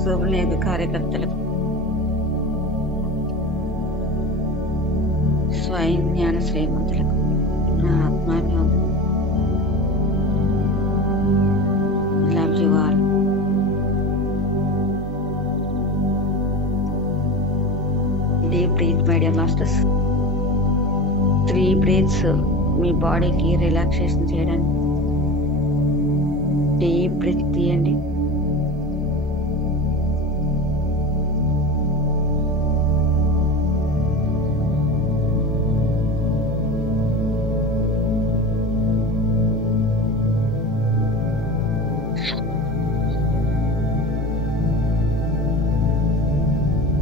శుభలేఖ కార్యకర్తలకు స్వయం జ్ఞాన శ్రీమంతులకు నా ఆత్మాభివందనం. Love you all. Deep breath my dear masters. 3 breaths మీ బాడీకి రిలాక్సేషన్ చేయడానికి. డీప్ బ్రీత్ తీయండి.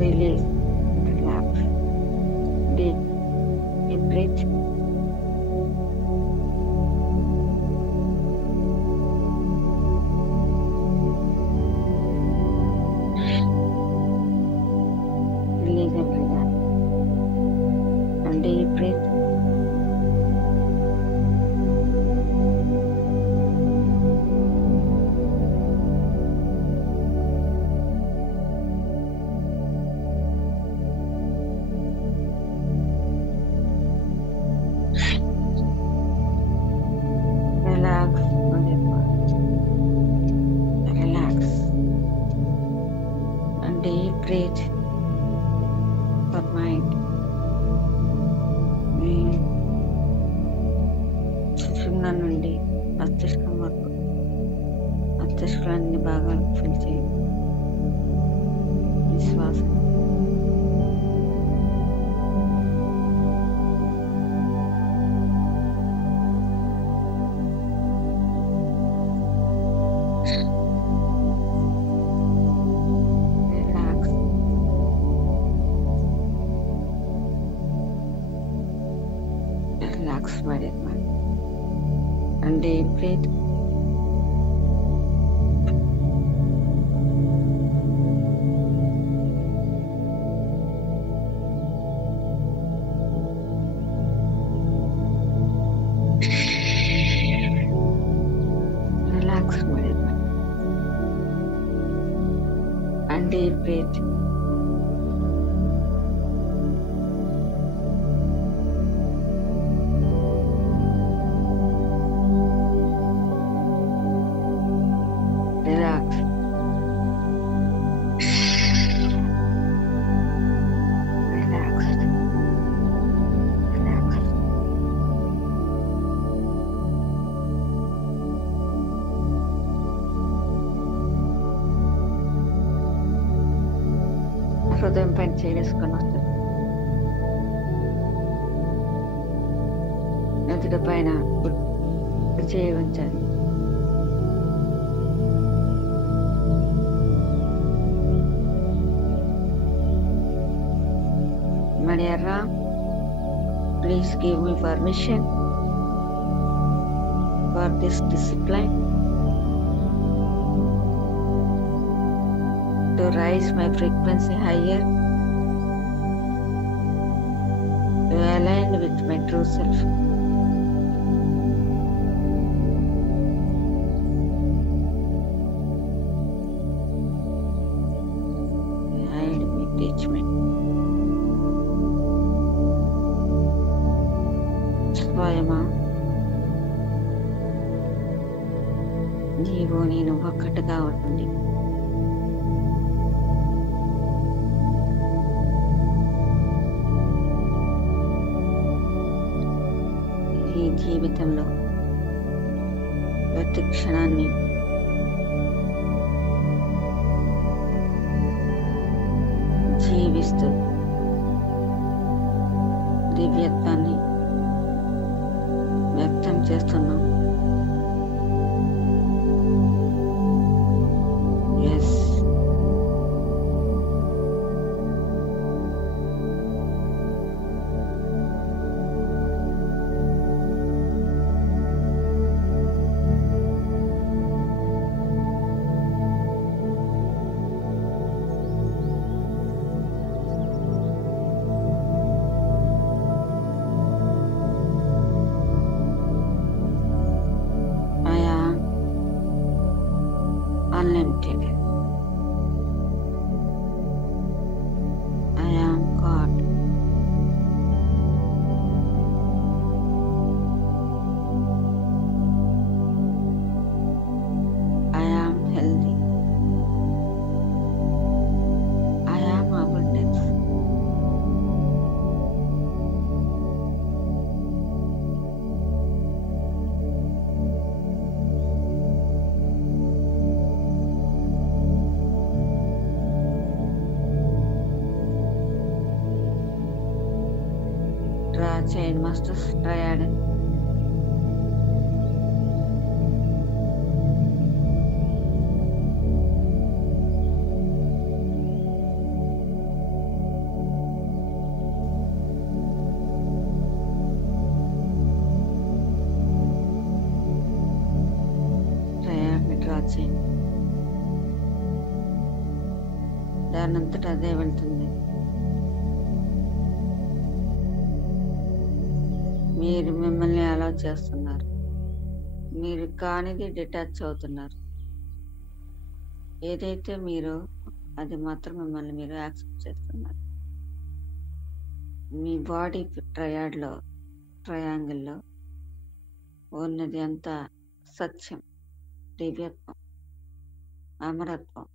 Release, relax, deep breath. Release and relax. And deep breath. Relax on your body. Relax. And deep breath for mind. సుషుమ్నా నుండి మస్తిష్కం వరకు మస్తిష్కాన్ని భాగాలు fill చేయండి. విశ్వాసం. Relax, my dear mind. And deep breath. Relax, my dear mind. And deep breath. Relax. Relax. Relax. హృదయం పైన చేసుకొని వస్తుంది. ఎదుటి పైన చేయి ఉంచాలి. Maria Ram, please give me permission for this discipline to raise my frequency higher, to align with my true self. Guide me, teach me. స్వయమా, నీవు నేను ఒక్కటిగా ఉండి ఈ జీవితంలో ప్రతి క్షణాన్ని జీవిస్తూ దివ్యత్వాన్ని వ్యక్తం చేస్తున్నాం. Yes, unlimited. చేయండి మాస్టర్స్. ట్రయాడ్ డ్రా చేయండి. దానంతటా అదే వెళ్తుంది. మీరు మిమ్మల్ని అలా చేస్తున్నారు. మీరు కానిది డిటాచ్ అవుతున్నారు. ఏదైతే మీరు అది మాత్రం మిమ్మల్ని మీరు యాక్సెప్ట్ చేస్తున్నారు. మీ బాడీ ట్రయాంగిల్లో ఉన్నది అంతా సత్యం, దివ్యత్వం, అమరత్వం,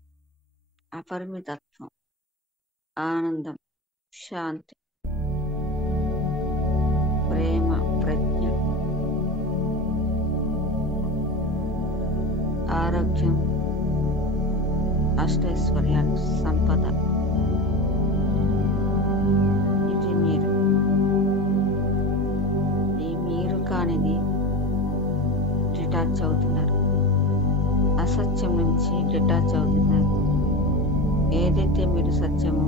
అపరిమితత్వం, ఆనందం, శాంతి, ప్రేమ, ప్రజ్ఞ, ఆరోగ్యం, అష్టైశ్వర్యాలు, సంపద. ఇది మీరు. ఈ మీరు కానిది డిటాచ్ అవుతున్నారు. అసత్యం నుంచి డిటాచ్ అవుతున్నారు. ఏదైతే మీరు సత్యమో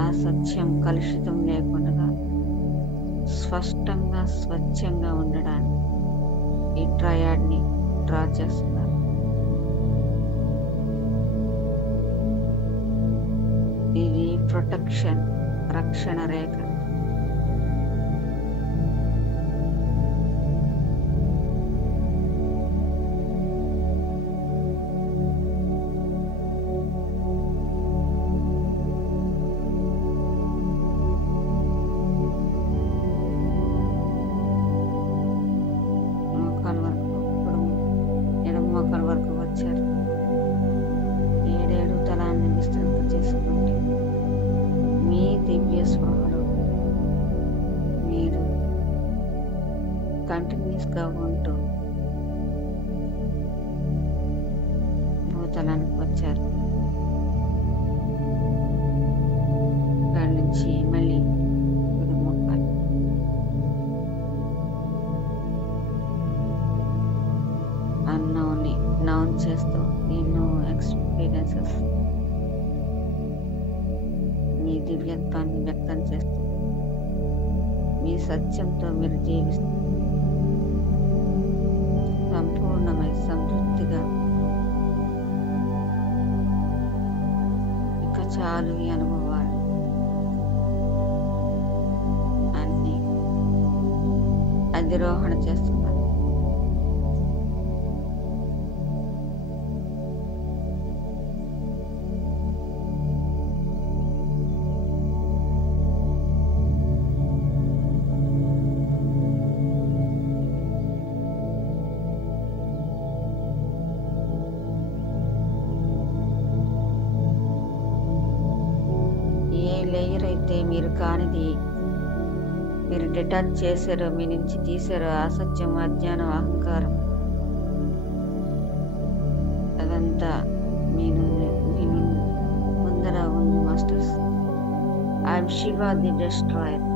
ఆ సత్యం కలుషితం లేకుండా స్పష్టంగా స్వచ్ఛంగా ఉండడానికి ఈ ట్రయాడ్ని డ్రా చేస్తున్నారు. ఇది ప్రొటెక్షన్, రక్షణ రేఖ. మోకాల వరకు, ఇప్పుడు ఎడమ మోకాల వరకు వచ్చారు. 7 తలాన్ని విస్తరింపజేసుకోండి. మీ దివ్య స్పృహలో మీరు కంటిన్యూస్గా ఉంటూ భూతలానికి వచ్చారు. అక్కడి నుంచి మళ్ళీ మోకాలు, అన్నోని నౌన్ చేస్తూ ఎన్నో ఎక్స్పీరియన్సెస్, మీ దివ్యత్వాన్ని వ్యక్తం చేస్తూ మీ సత్యంతో మీరు జీవిస్తూ సంపూర్ణమై సంతృప్తిగా ఇక చాలు ఈ అనుభవాలు అన్ని అధిరోహణ చేస్తున్నారు. ఏ లేయర్ అయితే మీరు కానిది మీరు డిటాచ్ చేశారో, మీ నుంచి తీశారో, అసత్యం, అజ్ఞానం, అహంకారం, అదంతా మీ ముందర ఉంది masters. I'm Shiva the destroyer.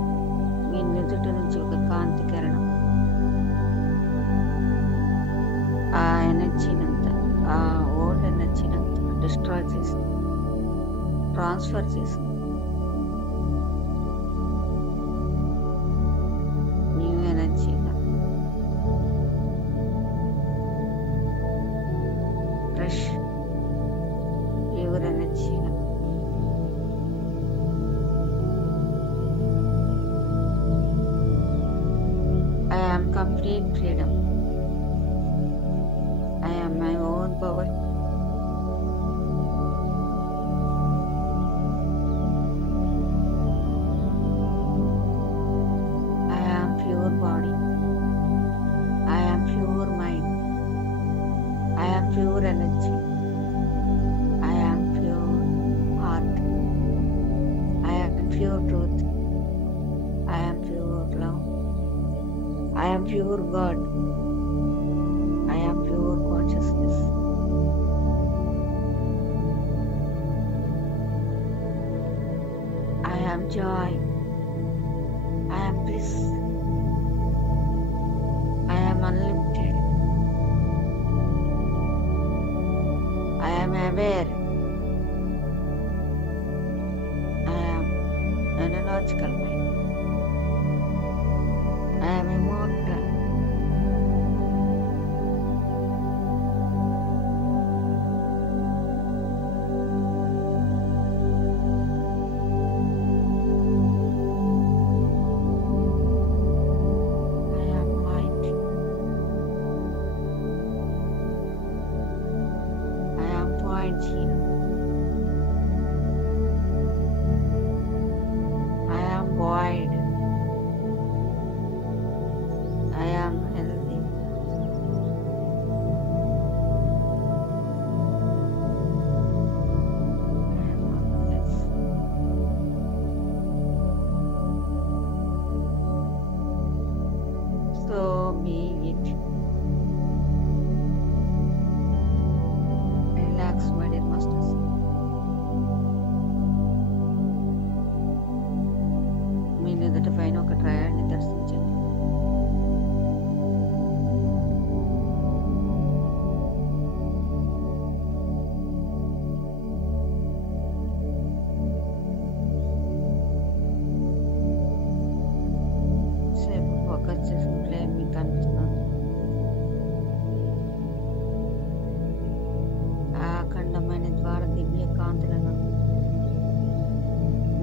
మీ నుదుటి నుంచి ఒక కాంతి కిరణం ఆ ఎనర్జీనంతా, ఆ ఓల్డ్ ఎనర్జీనంతా డిస్ట్రాయ్ చేసింది, ట్రాన్స్ఫర్ చేసింది. న్యూ ఎనర్జీగా, ఫ్రెష్ ప్యూర్ ఎనర్జీగా I am complete freedom. I am my own power. I am pure body. I am pure mind. I am pure energy. I am pure heart. I am pure truth. I am pure love. I am pure God. I am pure consciousness. I am joy. I am bliss. I am unlimited. I am aware. I am analogical mind. I am immortal. I am light. I am point here. I am void. I am healthy. I am harmless. So be it. Relax, my dear masters. మీ ఎదుట పైన ఒక ట్రయాడ్ని దర్శించండి. సేపు focus చేసిన flame మీకు కనిపిస్తుంది. ఆ అఖండమైన ద్వార దివ్య కాంతులను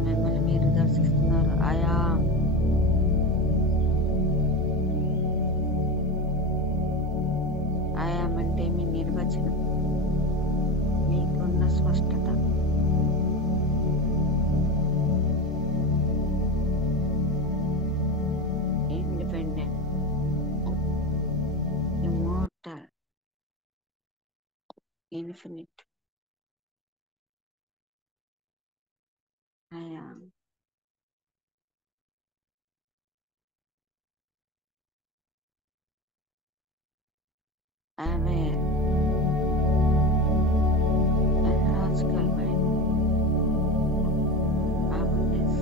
మిమ్మల్ని మీరు దర్శిస్తున్నారు. ఆయాం అంటే మీ నిర్వచనం, మీకున్న స్పష్టత. Independent, immortal, infinite. I am aware, analogical mind, abundance.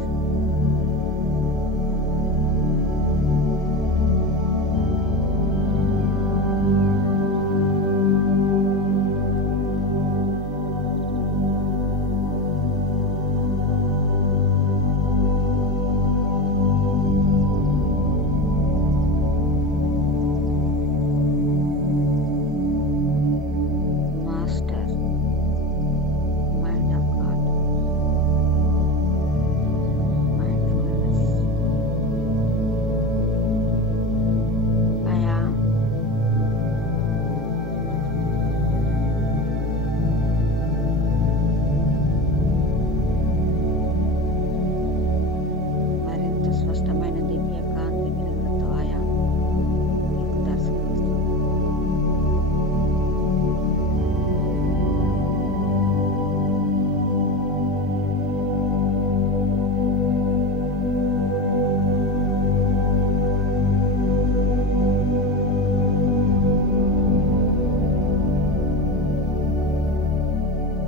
Master, mind of God, mindfulness. I am. మరింత స్పష్టమైన దివ్య కాంతి వెలుగులతో ఆయా మీకు దర్శనమిస్తుంది.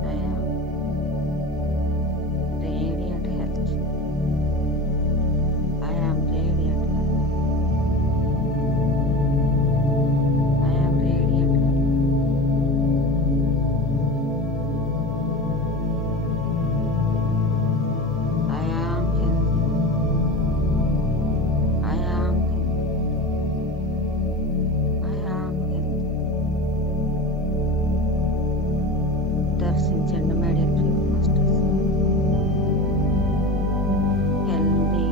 I am radiant health. I am radiant health. I am radiant health. I am healthy. I am healthy. I am healthy. దర్శించండి my dear pure masters. Healthy,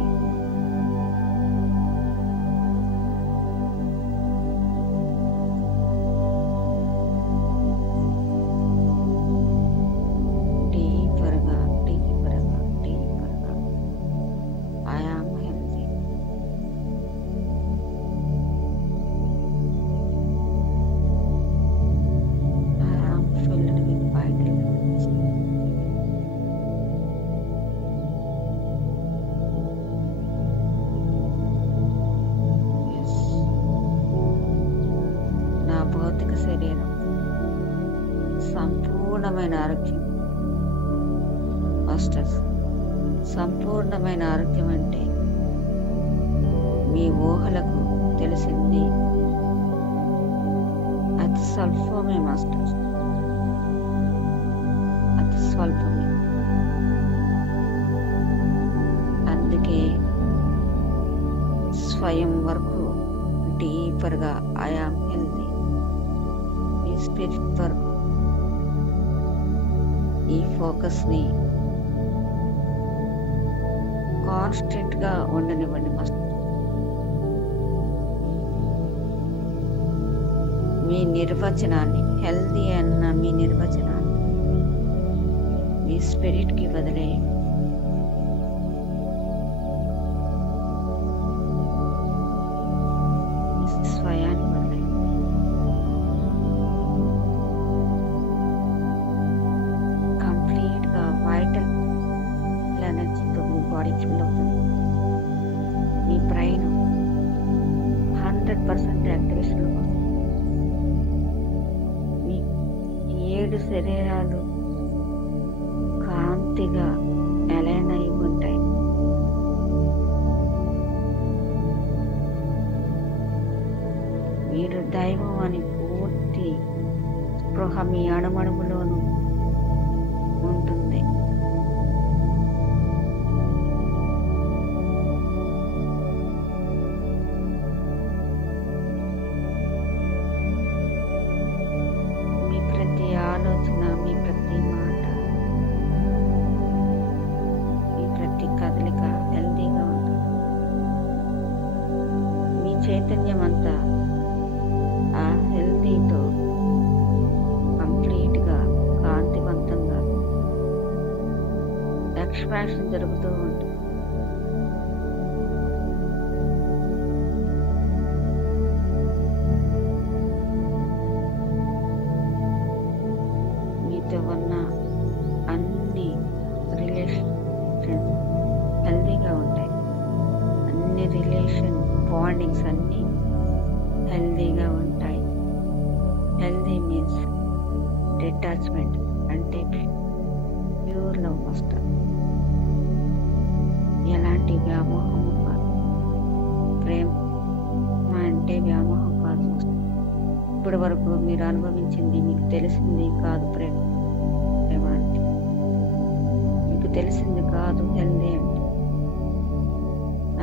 డీపర్గా డీపర్గా డీపర్గా. I am healthy. I am filled with vital energy. Yes. నా భౌతిక శరీరం సంపూర్ణమైన ఆరోగ్యం. Masters, సంపూర్ణమైన ఆరోగ్యం అంటే మీ ఊహలకు తెలిసింది అతి స్వల్పమే మాస్టర్, అతి స్వల్పమే. అందుకే స్వయం వరకు డీపర్గా ఐఆమ్ హెల్దీ, మీ స్పిరిట్ వరకు ఈ ఫోకస్ని కాన్స్టెంట్గా ఉండనివ్వండి మాస్టర్. మీ నిర్వచనాన్ని, హెల్దీ అన్న మీ నిర్వచనాన్ని మీ స్పిరిట్కి వదిలేయండి. మీ స్వయాన్ని వదిలేయండి. కంప్లీట్గా వైటల్ ఎనర్జీతో మీ బాడీ ఫిల్ అవుతుంది. మీ బ్రెయిన్ 100% యాక్టివేషన్లో వస్తుంది. మీ 7 శరీరాలు కాంతిగా అలైన్ అయి ఉంటాయి. మీరు దైవం అని పూర్తి స్పృహ మీ అణుమణువులోనూ ఉంటుంది. మీ ప్రతి ఆలోచన, మీ ప్రతి మాట, మీ ప్రతి కదలిక హెల్దీగా ఉంటుంది. మీ చైతన్యం అంతా ఆ హెల్దీతో కంప్లీట్గా కాంతివంతంగా ఎక్స్పాన్షన్ జరుగుతూ ఉంటుంది. మీతో ఉన్న అన్ని రిలేషన్స్ హెల్దీగా ఉంటాయి. అన్ని రిలేషన్ బాండింగ్స్ అన్నీ హెల్దీగా ఉంటాయి. హెల్దీ మీన్స్ డిటాచ్మెంట్ అంటే ప్యూర్ లవ్ మాస్టర్. ఎలాంటి వ్యామోహము కాదు. ప్రేమ అంటే వ్యామోహం కాదు మాస్టర్. ఇప్పటి వరకు మీరు అనుభవించింది, మీకు తెలిసింది కాదు ప్రేమ అంటే. మీకు తెలిసింది కాదు హెల్దీ అంటే.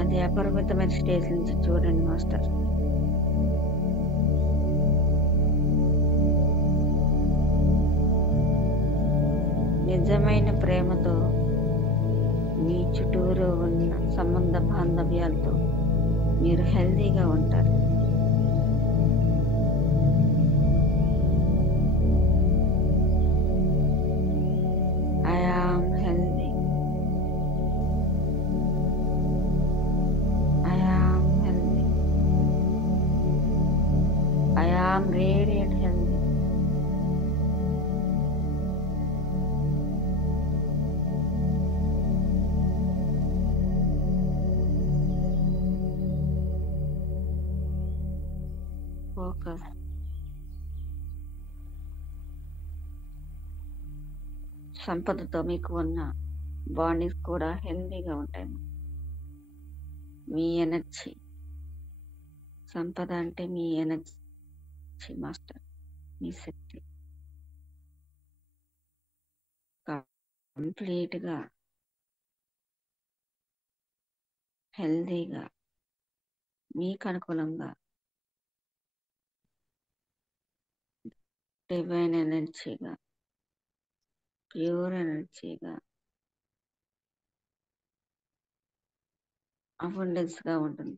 అది అపరిమితమైన స్టేజ్ నుంచి చూడండి మాస్టర్. నిజమైన ప్రేమతో మీ చుట్టూరు ఉన్న సంబంధ బాంధవ్యాలతో మీరు హెల్దీగా ఉంటారు. I am healthy, I am healthy, I am radiant healthy. Focus. సంపదతో మీకు ఉన్న బాండింగ్స్ కూడా హెల్దీగా ఉంటాయి. మీ ఎనర్జీ, సంపద అంటే మీ ఎనర్జీ మాస్టర్, మీ శక్తి కంప్లీట్గా హెల్దీగా మీకు అనుకూలంగా డివైన్ ఎనర్జీగా, ప్యూర్ ఎనర్జీగా, అబండెన్స్గా ఉంటుంది.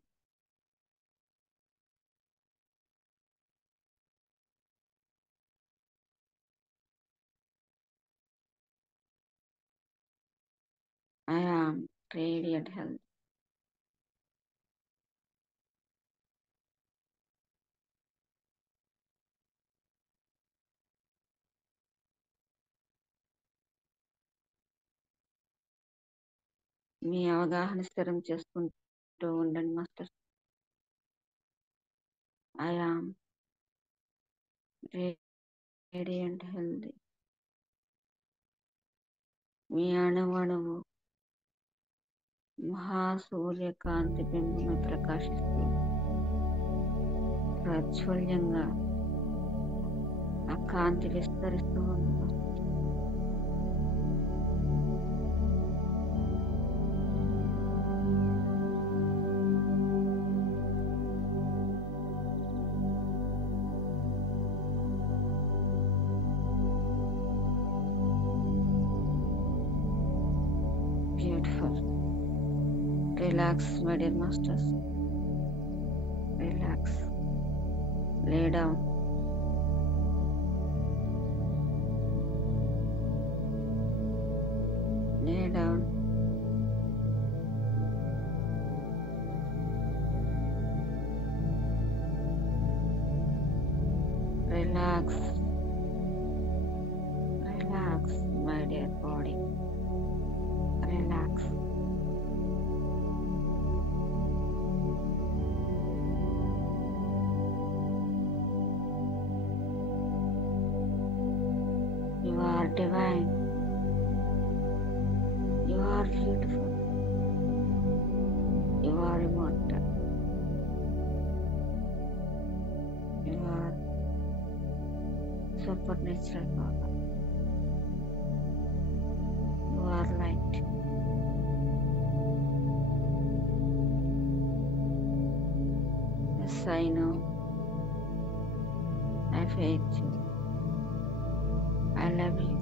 I am radiant health. మీ అవగాహన స్థిరం చేసుకుంటూ ఉండండి master. I am radiant health. మీ అణువణువు మహాసూర్యకాంతి బింబమే ప్రకాశిస్తూ ప్రాచుర్యంగా ఆ కాంతి విస్తరిస్తూ ఉంది. Beautiful. Relax my dear masters. Relax. Lay down. Lay down. Relax. Relax, my dear body. Relax. You are divine. You are beautiful. You are immortal. You are supernatural power. You are light. Yes, I know. I faith you. I love you.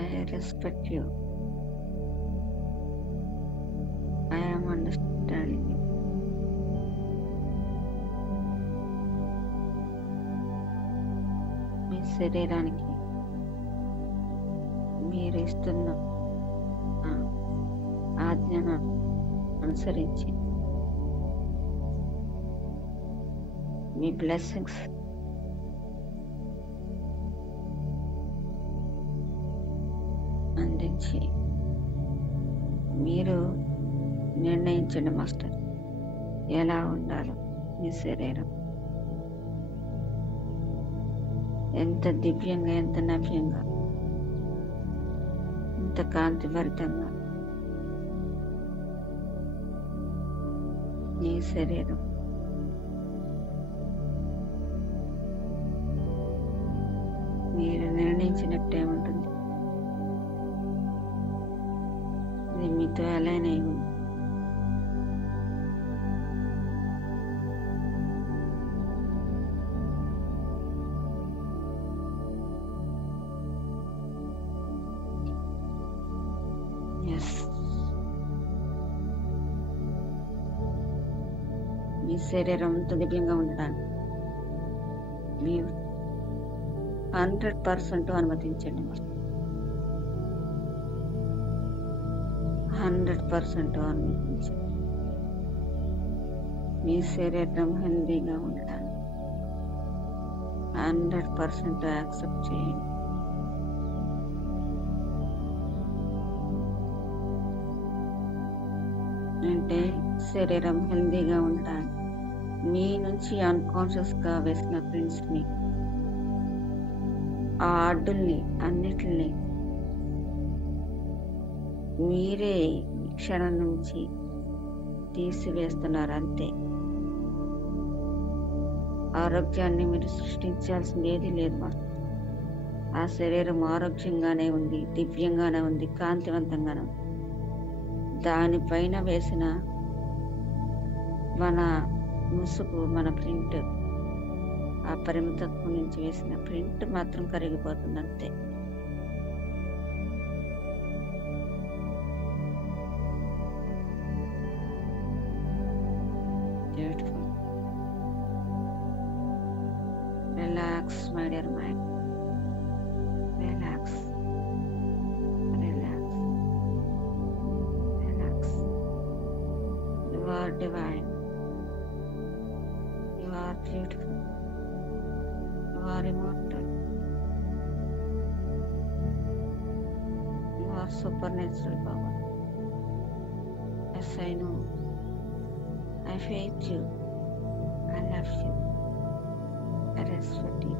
I respect you. I am understanding you. మీ శరీరానికి మీరు ఇస్తున్న ఆజ్ఞను అనుసరించి మీ blessings అందించి మీరు నిర్ణయించండి master, ఎలా ఉండాలో మీ శరీరం, ఎంత దివ్యంగా, ఎంత నవ్యంగా, ఎంత కాంతిభరితంగా మీ శరీరం మీరు నిర్ణయించినట్టే ఉంటుంది. ఇది మీతో అలైన్ అయి ఉంది. మీ శరీరం అంత దివ్యంగా ఉండడానికి మీరు 100% అనుమతించండి. 100% అనుమతించండి. మీ శరీరం హెల్దీగా ఉండడానికి 100% యాక్సెప్ట్ చేయండి. అంటే శరీరం హెల్దీగా ఉండడానికి మీ నుంచి అన్కాన్షియస్గా వేసిన ప్రింట్స్ని, ఆ అడ్డుల్ని అన్నిటిని మీరే ఈ క్షణం నుంచి తీసివేస్తున్నారు. అంతే. ఆరోగ్యాన్ని మీరు సృష్టించాల్సింది ఏది లేదు మాకు. ఆ శరీరం ఆరోగ్యంగానే ఉంది, దివ్యంగానే ఉంది, కాంతివంతంగానే ఉంది. దానిపైన వేసిన మన ముసుగు, మన ప్రింట్, ఆ పరిమితత్వం నుంచి వేసిన ప్రింట్ మాత్రం కరిగిపోతుంది. అంతే. Beautiful. Relax my dear mind. Relax. Relax. Relax. You are divine. You are beautiful. You are immortal. You are supernatural power. Yes, I know. I faith you. I love you. I respect you.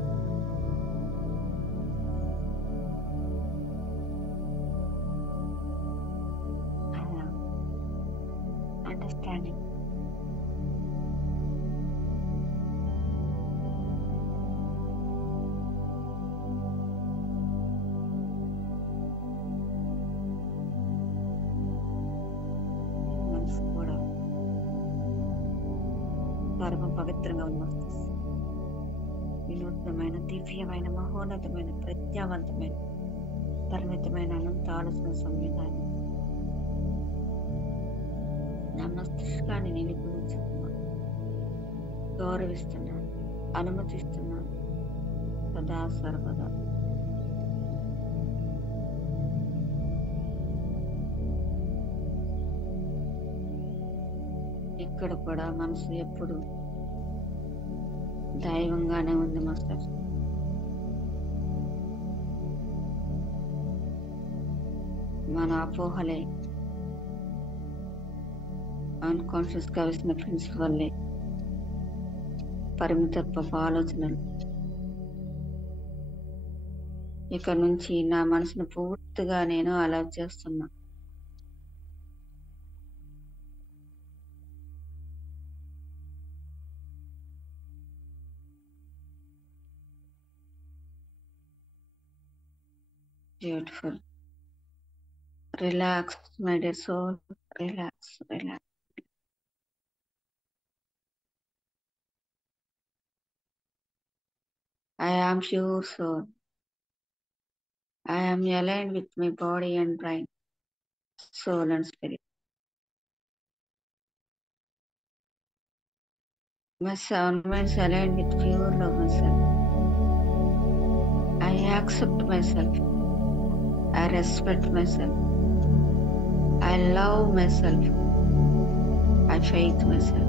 పవిత్రంగా ఉంది masters. వినూత్నమైన, దివ్యమైన, మహోన్నతమైన, ప్రజ్ఞావంతమైన, పరిమితమైన అనంత ఆలోచన సంవిధానం నా మస్తిష్కాన్ని నేను ఇప్పుడు ఉంచుతున్నాను, గౌరవిస్తున్నాను, అనుమతిస్తున్నాను సదా సర్వదా. ఇక్కడ కూడా మనసు ఎప్పుడు దైవంగానే ఉంది మాస్టర్. మన అపోహలే, అన్కాన్షియస్ గా వేసిన ఫ్రెండ్స్ వల్లే పరిమితత్వపు ఆలోచనలు. ఇక నుంచి నా మనసును పూర్తిగా నేను అలా చేస్తున్నా. Beautiful. Relax my dear soul, relax, relax. I am pure soul. I am aligned with my body and brain, soul and spirit. My soul is aligned with pure love myself. I accept myself. I respect myself. I love myself. I faith myself.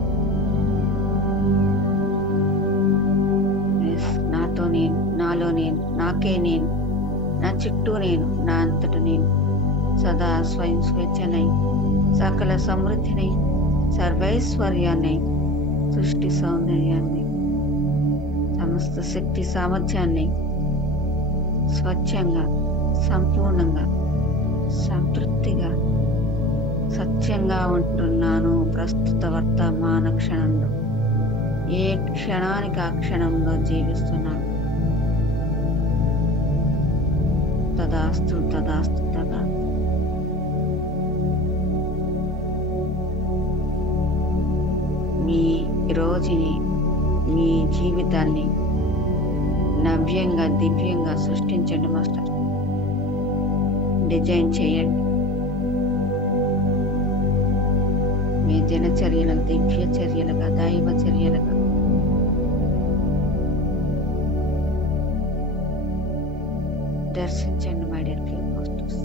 Yes, నాతో నేను, నాలో నేను, నాకే నేను, నా చుట్టూ నేను, నా అంతట నేను సదా స్వయం స్వేచ్ఛనై, సకల సమృద్ధినై, సర్వైశ్వర్యాన్ని, సృష్టి సౌందర్యాన్ని, సమస్త శక్తి సామర్థ్యాన్ని స్వచ్ఛంగా, సంపూర్ణంగా, సంతృప్తిగా, సత్యంగా ఉంటున్నాను ప్రస్తుత వర్తమాన క్షణంలో. ఏ క్షణానికి ఆ క్షణంలో జీవిస్తున్నాను. తదాస్తు, తదాస్తు, తదా. మీ రోజుని, మీ జీవితాన్ని నవ్యంగా, దివ్యంగా సృష్టించండి మాస్టర్. డిజైన్ చేయండి. మీ దినచర్యలను దివ్య చర్యలుగా, దైవ చర్యలుగా దర్శించండి మై డియర్ ప్యూర్ మాస్టర్స్.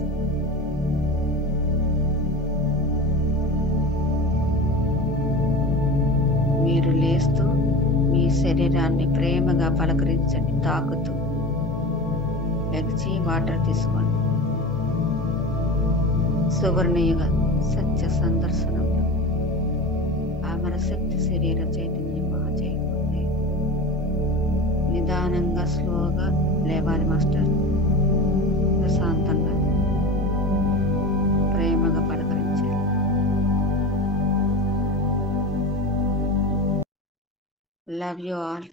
మీరు లేస్తూ మీ శరీరాన్ని ప్రేమగా పలకరించండి, తాకుతూ. లెగిచి వాటర్ తీసుకోండి. సువర్ణయుగ సత్య సందర్శనంలో అమర శక్తి శరీర చైతన్యం చేయకపోతే నిదానంగా, స్లోగా లేవాలి మాస్టర్. ప్రశాంతంగా, ప్రేమగా పలకరించాలి. Love you all.